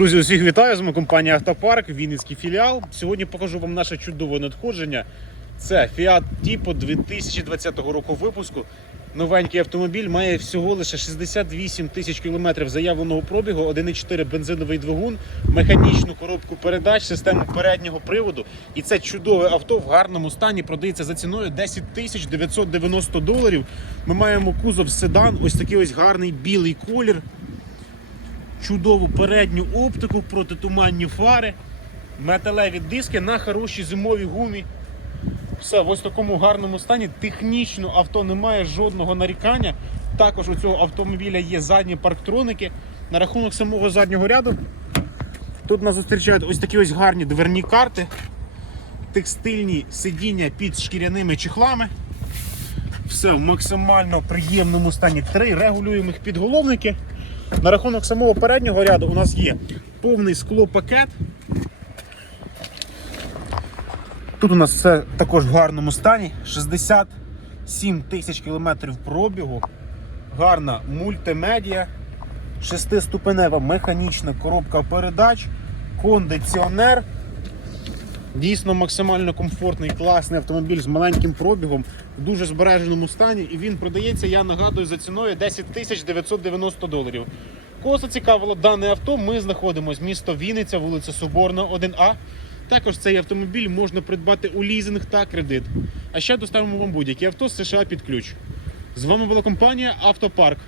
Друзі, усіх вітаю з вами компанія Автопарк, Вінницький філіал. Сьогодні покажу вам наше чудове надходження. Це Fiat Tipo 2020 року випуску. Новенький автомобіль має всього лише 68 тисяч кілометрів заявленого пробігу, 1,4 бензиновий двигун, механічну коробку передач, систему переднього приводу. І це чудове авто в гарному стані продається за ціною 10 тисяч 990 доларів. Ми маємо кузов седан, ось такий ось гарний білий колір чудову передню оптику, протитуманні фари, металеві диски на хорошій зимовій гумі. Все в такому гарному стані. Технічно авто не має жодного нарікання. Також у цього автомобіля є задні парктроники. На рахунок самого заднього ряду. Тут нас зустрічають ось такі ось гарні дверні карти, текстильні сидіння під шкіряними чехлами. Все в максимально приємному стані. Три регулюємих підголовники. На рахунок самого переднього ряду у нас є повний склопакет. Тут у нас все також в гарному стані. 67 тисяч кілометрів пробігу. Гарна мультимедія, шестиступенева механічна коробка передач, кондиціонер. Дійсно максимально комфортний, класний автомобіль з маленьким пробігом в дуже збереженому стані. І він продається, я нагадую, за ціною 10 тисяч 990 доларів. Кого зацікавило дане авто, ми знаходимося місто Вінниця, вулиця Соборна, 1А. Також цей автомобіль можна придбати у лізинг та кредит. А ще доставимо вам будь-яке авто з США під ключ. З вами була компанія Автопарк.